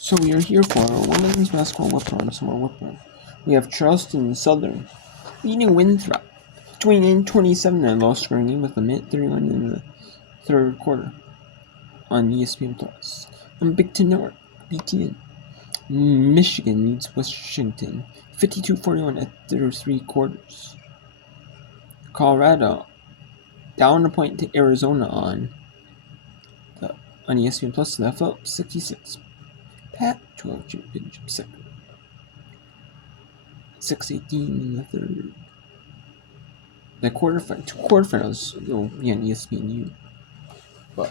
So we are here for our women's basketball whip-around, summer whip-around. We have Charleston Southern leading Winthrop 29-27 in a low-scoring game with a minute 31 in the third quarter on ESPN Plus. On Big Ten Network, BTN, Michigan leads Washington 52-41 after 3 quarters. Colorado down a point to Arizona on ESPN Plus. Left up 66. Pac-12 championship second. 6:18 in the third. The two quarterfinals will be on ESPNU, but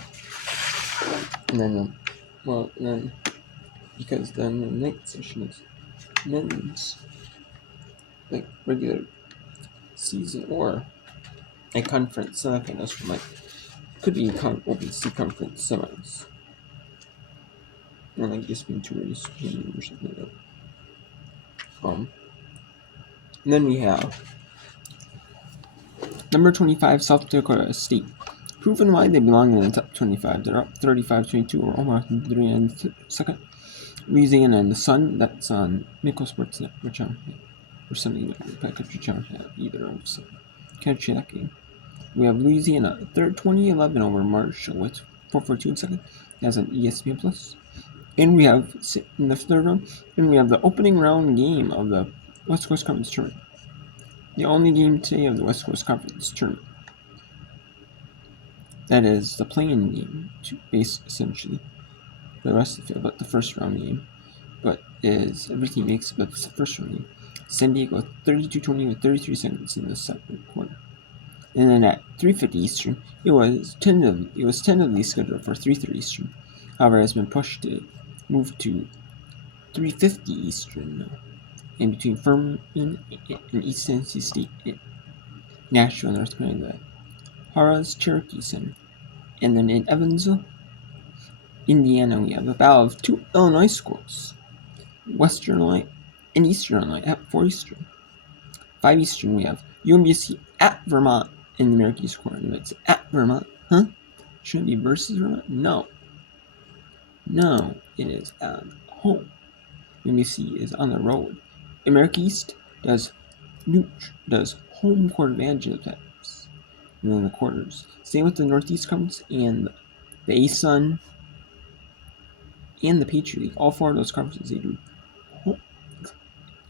because then the next session is men's regular season or a conference semifinals from could be OBC conference semis, or ESPN2 or ESPN or something like that. And then we have number 25 South Dakota State. Proven why they belong in the top 25. They're up 35-22 or almost 3 and second. Louisiana and the Sun, that's on Miko Sports Net, which or something like that. Which I don't have either of, so can't share that game. We have Louisiana, third 2011 over Marshall with 4-4-2 in second. That's an ESPN Plus. And we have in the third round, and we have the opening round game of the West Coast Conference Tournament. The only game today of the West Coast Conference Tournament. That is the play-in game, to base essentially the rest of the field, but the first round game. But is every team makes it, but it's the first round game. San Diego 32-20 with 33 seconds in the second quarter. And then at 3:50 Eastern, it was tentatively scheduled for 3:30 Eastern. However, it has been pushed to move to 3:50 Eastern now. In between Furman and East Tennessee State in Nashville, North Carolina, Harrah's Cherokee Center. And then in Evansville, Indiana, we have a battle of two Illinois schools, Western Illinois and Eastern Illinois at 4 Eastern. 5 Eastern, we have UMBC at Vermont in the American East Corner. It's at Vermont, huh? Shouldn't it be versus Vermont? No, it is at home. UMBC is on the road. America East does home court advantage of times. And then the quarters. Same with the Northeast Conference and the ASUN and the Patriot League. All 4 of those conferences they do.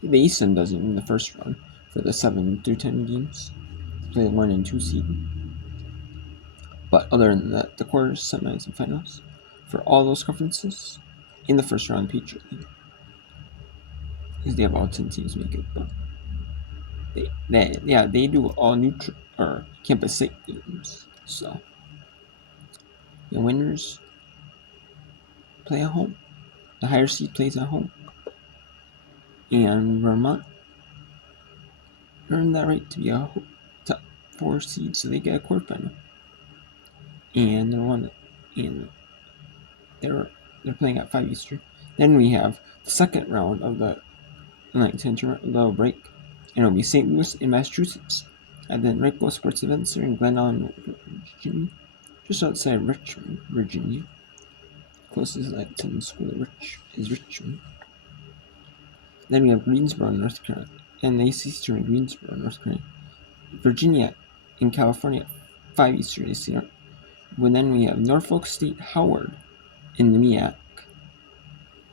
The ASUN does it in the first round for the 7 through 10 games. They play the 1 and 2 seed. But other than that, the quarters, semis, and finals for all those conferences in the first round, Patriot League. Because they have all 10 teams make it, but they do all neutral or campus site games. So the winners play at home. The higher seed plays at home. And Vermont earned that right to be a top 4 seed, so they get a quarterfinal. And they're playing at 5 Eastern. Then we have the second round of the little break, and it'll be St. Louis in Massachusetts at the Enrico Sports Event Center in Glen Ellyn, Virginia, just outside Richmond, Virginia. Closest tennis school is Richmond. Then we have Greensboro, North Carolina, and the ACC tournament in Greensboro, North Carolina. Virginia in California, 5 Eastern ACC. But then we have Norfolk State Howard in the MEAC.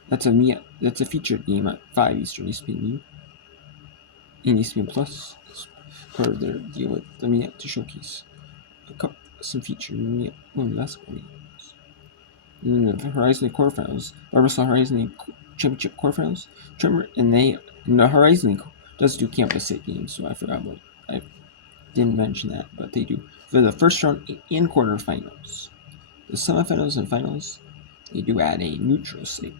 That's a featured game at 5 Eastern ESPNU. And ESPN Plus is part of their deal with the MEAC to showcase some featured MEAC women's basketball games. And then the Horizon League quarterfinals, Barbasol Horizon League Championship quarterfinals. And the Horizon League does do campus site games, so I didn't mention that, but they do for the first round and quarterfinals. The semifinals and they do add a neutral site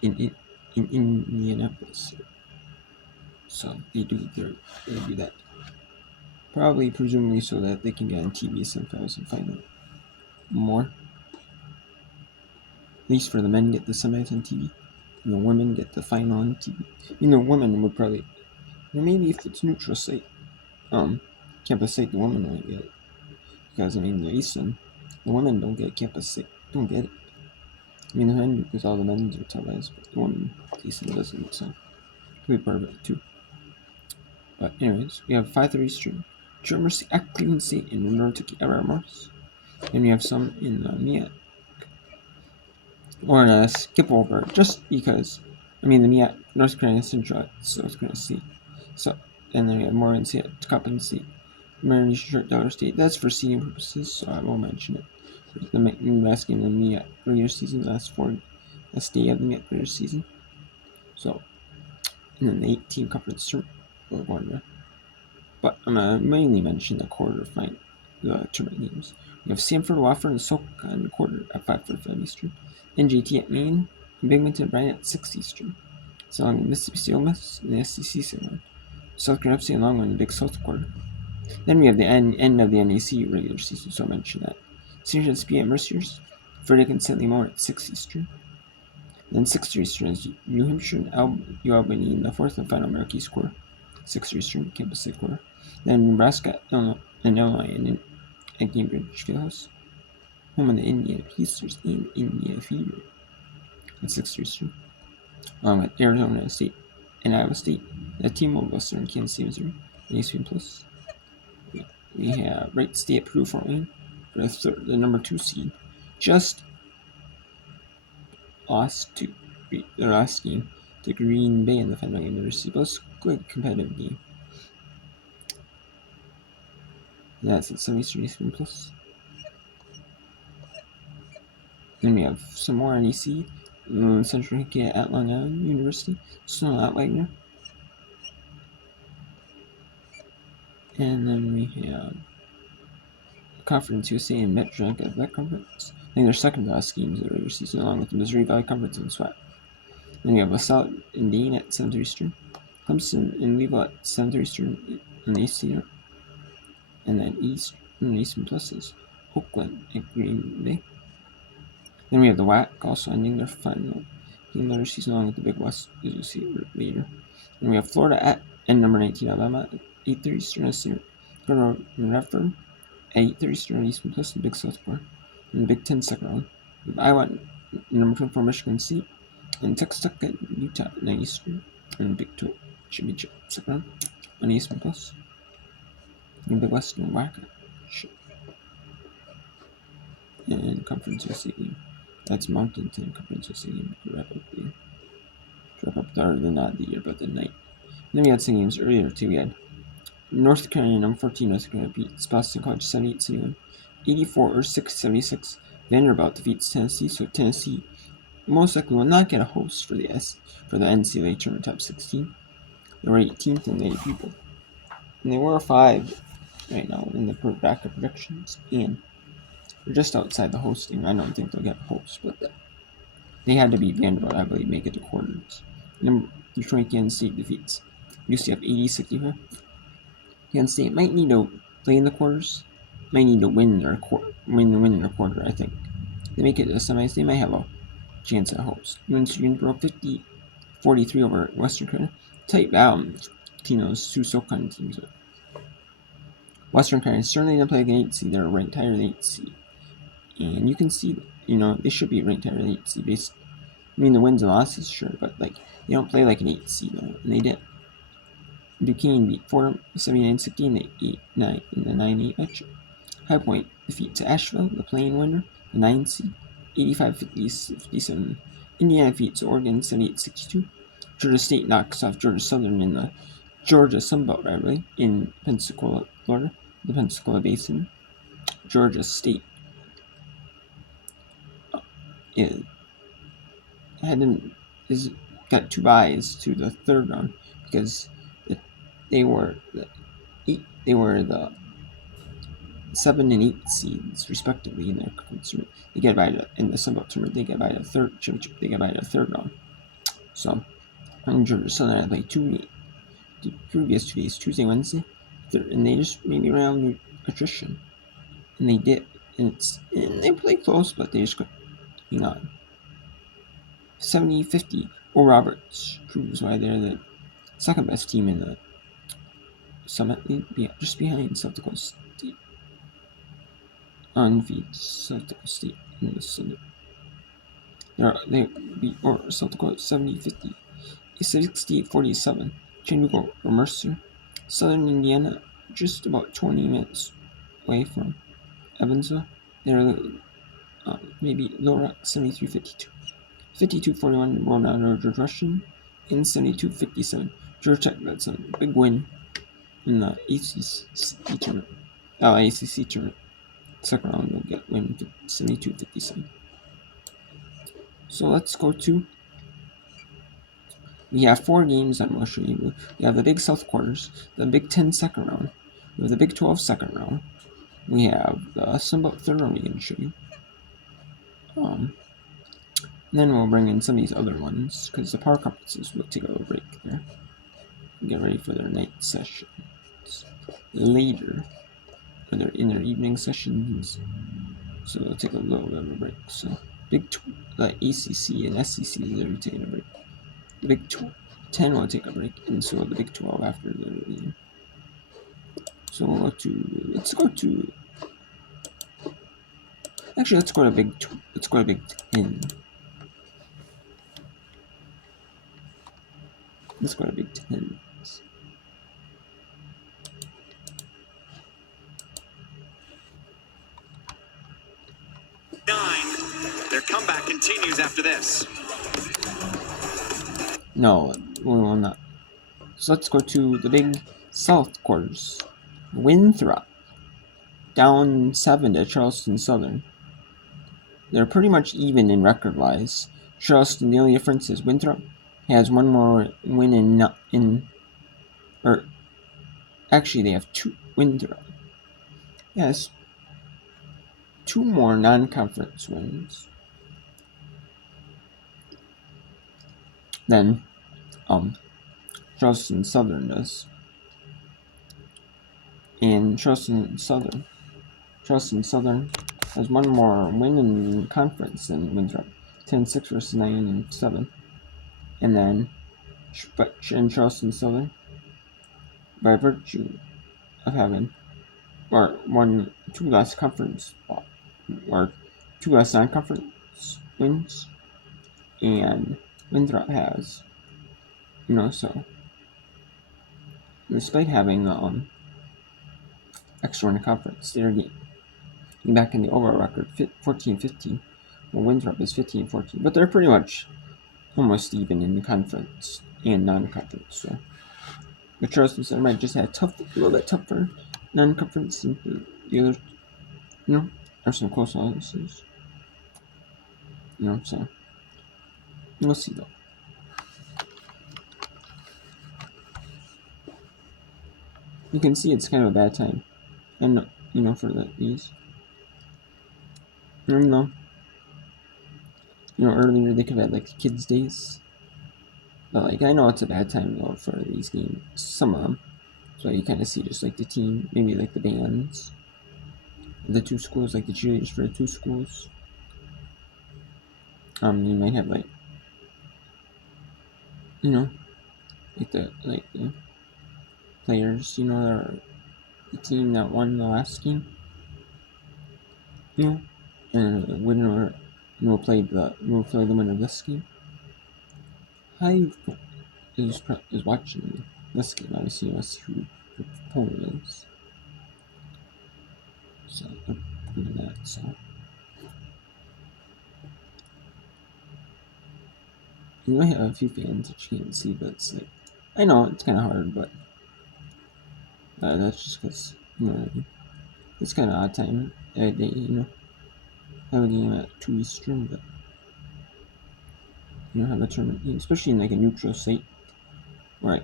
in Indianapolis. So they do that. Presumably so that they can get on TV semifinals and find out more. At least for the men get the semis on TV, and the women get the final on TV. Women would probably, maybe if it's neutral site, campus site, the women won't get it. Because the ASUN, the women don't get campus site, don't get it. I mean, the men, because all the men's are televised, but the women decent doesn't, so could be part of it too. But anyways, we have 5:30 Eastern. Germany, Clean State in Nordic Era Mars. And we have some in Mia. Or skip over just because. I mean, the Mia, North Korea, Central, South Korea State. So, and then we have more in State, Kapan State, Maryland Short Dollar State. That's for seeding purposes, so I won't mention it. The last game of the Mia regular season, last day of the Mia regular season. So, and then the 8-team conference tournament will go on there. But I'm going to mainly mention the the tournament games. We have Sanford, Wofford, and Soka in the quarter at 5:45 Eastern. NJT at Maine, and Binghamton at Bryan at 6 Eastern. So along with Mississippi State Ole Miss in the SEC segment. South Carolina Upstate along with the Big South quarter. Then we have the end of the NAC regular season, so I mentioned that. Senior SP at Mercy's, Verdict and St. Lemore at 6 Eastern. Then 6 Eastern is New Hampshire and Albany in the fourth and final American quarter. 6 Eastern, Campus State quarter. Then Nebraska, Illinois, and at Cambridge Fieldhouse. Home of the Indiana Pacers and Indiana Fever at 6 Eastern. Along with Arizona State and Iowa State at T-Mobile Center in Kansas City, Missouri, and ESPN Plus. We have Wright State at Purdue Fort Wayne for the number 2 seed. Just lost to their last game to Green Bay in the final game. They both good competitive game. And that's at 7 Eastern ESPN Plus. Then we have some more NEC. Central Hickey at Long Island University. Snow at Wagner. And then we have Conference USA and Medtronic at that conference. I think their second to last games of the regular season, along with the Missouri Valley Conference and SWAT. Then we have LaSalle and Dean at 7:30 Eastern. Clemson and Leavell at 7:30 Eastern in the ACC. And then Eastern Plus is Oakland and Green Bay. Then we have the WAC also ending their final game of their season along with the Big West, as you'll see later. And we have Florida at number 19 Alabama at 8:30 Eastern SC. Gordon Redford at 8:30 Eastern Eastern Plus the Big South Bar. In the Big Ten second round. We have Iowa at number 24 Michigan State. And Texas Tech at Utah at 9 Eastern. And the Big 12 Championship second round on Eastern Plus. In the Big West and WAC. And Conference USA game. That's Mountain 10 Conference USA game to wrap up not the year, but the night. And then we had some games earlier too. We had North Carolina, number 14, North Carolina beats Boston College 78-71. 84-76. Vanderbilt defeats Tennessee, so Tennessee most likely will not get a host for the NCAA tournament top 16. They were 18th in the people. And they were 5 right now in the bracket projections, and they're just outside the hosting. I don't think they'll get a host, but they had to beat Vanderbilt, I believe, make it to quarters. Detroit Kansas State defeats UCF 80-65. Kansas State might need to play in the quarters. Might need to win their quarter. I think they make it to the semis. They might have a chance at host. UNC Greensboro 50-43 over Western Carolina. Tight battle between those two SoCon teams. Western Carolina certainly didn't play like an 8 seed. They're ranked higher than 8 seed, and you can see, they should be ranked higher than 8 seed. I mean, the wins and losses, sure, but they don't play like an 8 seed, and they did. Duquesne beat Fordham 79-60 in the 8-9 in the 9-8 match. High Point defeats Asheville, the playing winner, the 9 seed, 85-57. Indiana defeats Oregon 78-62. Georgia State knocks off Georgia Southern in the Georgia Sunbelt rivalry in Pensacola, Florida, the Pensacola Basin. Georgia State got 2 byes to the third round because they were the 7 and 8 seeds respectively in their conference tournament. They get by in the Sunbelt tournament. They get by the third championship. They get by the third round. So, Georgia Southern had played the previous 2 days, Tuesday, Wednesday, and they just maybe around attrition, and they did, and they played close, but they just couldn't hang on. 70-50. Oral Roberts proves why they're the second best team in the Summit, just behind South Dakota State. Undefeated South Dakota State in the Summit. They beat South Dakota 70-50, 68-47. Chattanooga or Mercer. Southern Indiana, just about 20 minutes away from Evansville. They're maybe Little Rock 73-52. 52-41 Rhode Island George Russian. And 72-57 Georgia Tech. That's a big win in the ACC tournament. ACC tournament. Second round will get win 72-57. So let's go to. We have 4 games I'm going to show you. We have the Big South quarters, the Big 10 second round, we have the Big 12 second round, we have the Sun Belt third round we're going to show you. Then we'll bring in some of these other ones because the power conferences will take a little break there. Get ready for their night sessions later, or in their evening sessions. So they'll take a little bit of a break. So the ACC and SEC they're taking a break. The Big 10 will take a break, and so the Big 12 after the game. So let's go to Big 10. Let's go to Big 10. Their comeback continues after this. No, we will not. So let's go to the Big South quarters. Winthrop down 7 to Charleston Southern. They're pretty much even in record-wise. Charleston, the only difference is Winthrop has one more win actually they have 2. Winthrop has 2 more non-conference wins than Charleston Southern does. And Charleston Southern has 1 more win in conference than Winthrop. 10-6 versus 9-7. And then in Charleston Southern, by virtue of having 2 less conference or 2 less non-conference wins, and Winthrop has, so despite having extra in the conference, they're getting back in the overall record 14-15. Well, Winthrop is 15-14, but they're pretty much almost even in the conference and non-conference. So, but Charleston Southern might just have a little bit tougher non-conference than the other, are some close losses. So we'll see though. You can see it's kind of a bad time, and for these. Even though, earlier they could have had like kids' days, but I know it's a bad time though for these games. Some of them, so you kind of see just like the team, maybe like the bands, the 2 schools, like the cheerleaders for the 2 schools. You might have like the players, that are the team that won the last game. And the winner will play the winner of this game. Hyde is watching this game. Obviously, let's see who the opponent is. So I'm doing that. So you might have a few fans that you can't see, but it's I know it's kind of hard, but that's just because it's kind of odd time that day. Have a game at 2 Eastern, but have a tournament, especially in a neutral site, where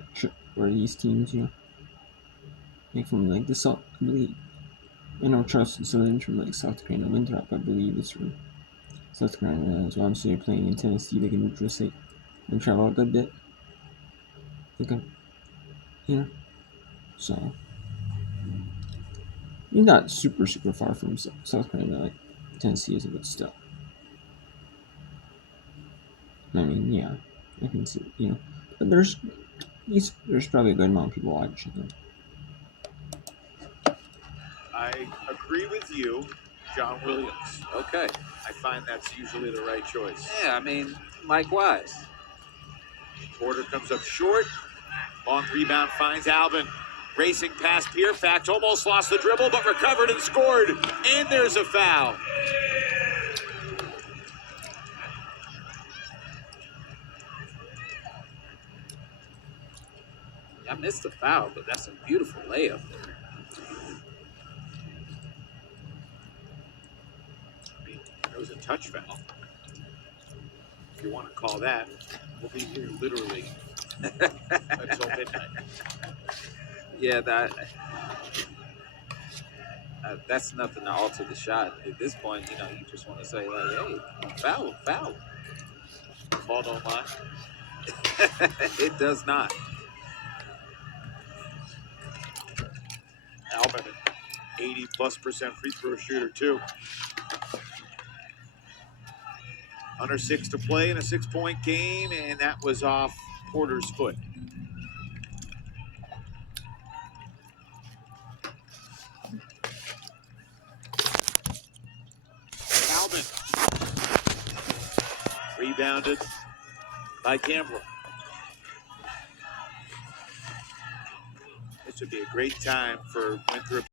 these teams, from the South, I believe. I know Charleston Southern from South Carolina. Winthrop, I believe, is from South Carolina as well. So you're playing in Tennessee, a neutral site, and travel a good bit. So you're not super far from South Carolina, Tennessee is, but still. I mean, yeah, I can see, but there's probably a good amount of people watching. I agree with you. John Williams. Okay. I find that's usually the right choice. Yeah, I mean, likewise. Porter comes up short. Long rebound finds Alvin. Racing past Pierfax. Almost lost the dribble, but recovered and scored. And there's a foul. I missed the foul, but that's a beautiful layup there. I mean, it was a touch foul. If you want to call that, we'll be here literally until midnight. Yeah, that's nothing to alter the shot. At this point, you know, you just want to say, like, hey, foul. Ball don't lie. It does not. Alvin, 80+% free throw shooter, too. Under 6 to play in a 6-point game, and that was off Porter's foot. Alvin. Rebounded by Campbell. This would be a great time for Winthrop